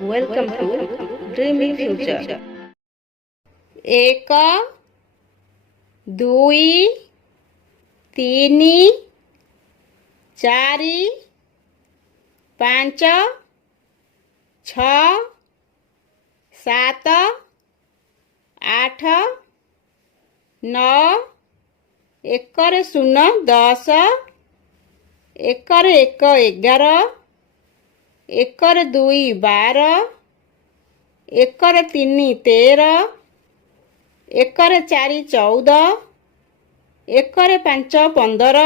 Welcome to Dreamy Future. 1 2 3 4 5 6 7 8 9 ଏକରେ 0 10 ଏକରେ 1 11 ଏକରେ 2 12 ଏକରେ 3 13 ଏକରେ 4 14 ଏକରେ 5 15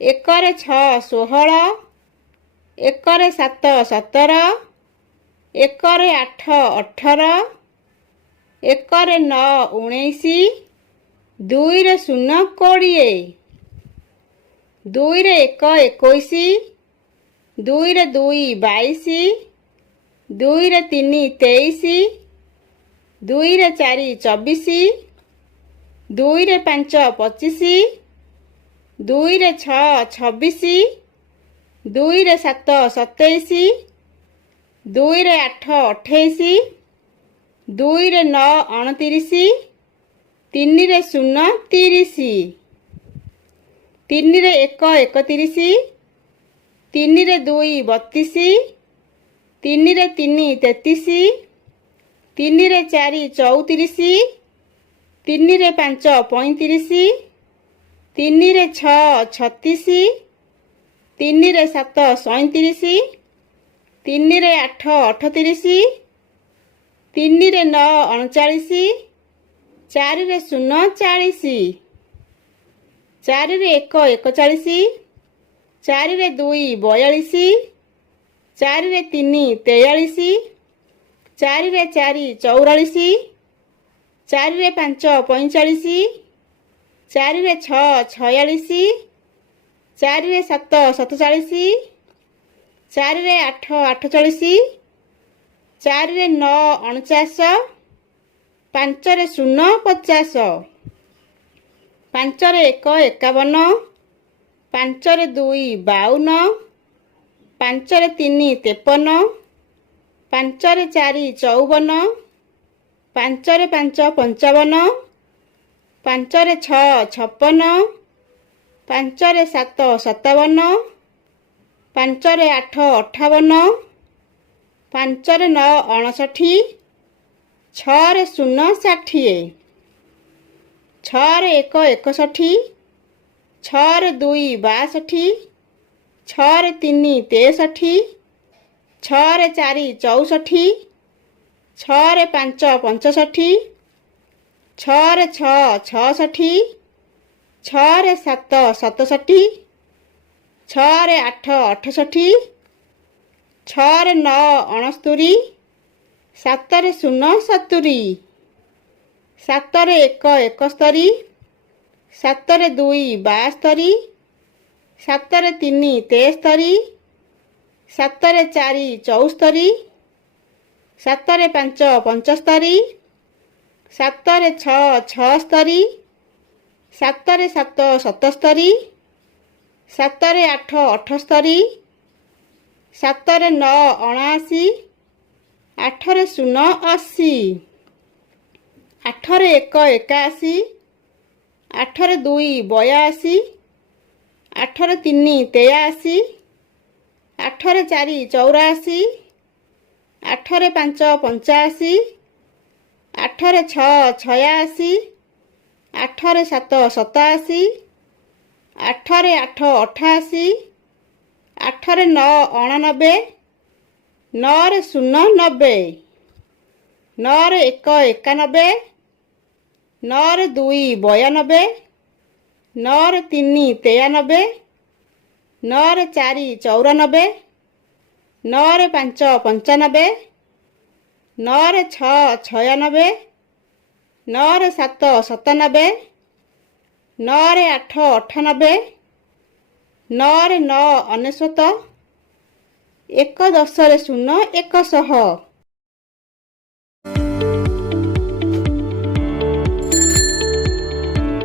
ଏକରେ 6 16 ଏକରେ 7 17 ଏକରେ 8 18 ଏକରେ 9 19 2ରେ 0 20 2ରେ 1 21 2ରେ 2 22 2ରେ 3 23 2ରେ 4 24 2ରେ 5 25 2ରେ 6 26 2ରେ 7 27 2ରେ 8 28 2ରେ 9 29 3ରେ 0 30 3ରେ 1 31 3ରେ 2 32 3ରେ 3 33 3ରେ 4 34 3ରେ 5 35 3ରେ 6 36 3ରେ 7 37 3ରେ 8 38 3ରେ 9 39 4ରେ 0 40 4ରେ 1 41 4ରେ 2 42 4ରେ 3 43 4ରେ 4 44 4ରେ 5 45 4ରେ 6 46 4ରେ 7 47 4ରେ 8 48 4ରେ 9 49 5ରେ 0 50 5ରେ 1 51 5ରେ 2 52 5ରେ 3 53 5ରେ 4 54 5ରେ 5 55 5ରେ 6 56 5ରେ 7 57 5ରେ 8 58 5ରେ 9 59 6ରେ 0 60 6ରେ 1 61 6ରେ 2 62 6ରେ 3 63 6ରେ 4 64 6ରେ 5 65 6ରେ 6 66 6ରେ 7 67 6ରେ 8 68 6ରେ 9 69 7ରେ 0 70 7ରେ 1 71 7ରେ 2 72 7ରେ 3 73 7ରେ 4 74 7ରେ 5 75 7ରେ 6 76 7ରେ 7 77 7ରେ 8 78 7ରେ 9 79 8ରେ 0 80 8ରେ 1 81 8ରେ 2 82 8ରେ 3 83 8ରେ 4 84 8ରେ 5 85 8ରେ 6 86 8ରେ 7 87 8ରେ 8 88 8ରେ 9 89 9ରେ 0 90 9ରେ 1 91 9ରେ 2 92 9ରେ 3 93 9ରେ 4 94 9ରେ 5 95 9ରେ 6 96 9ରେ 7 97 9ରେ 8 98 9ରେ 9 ଅନେଶ୍ୱତ 1 10ରେ 0 100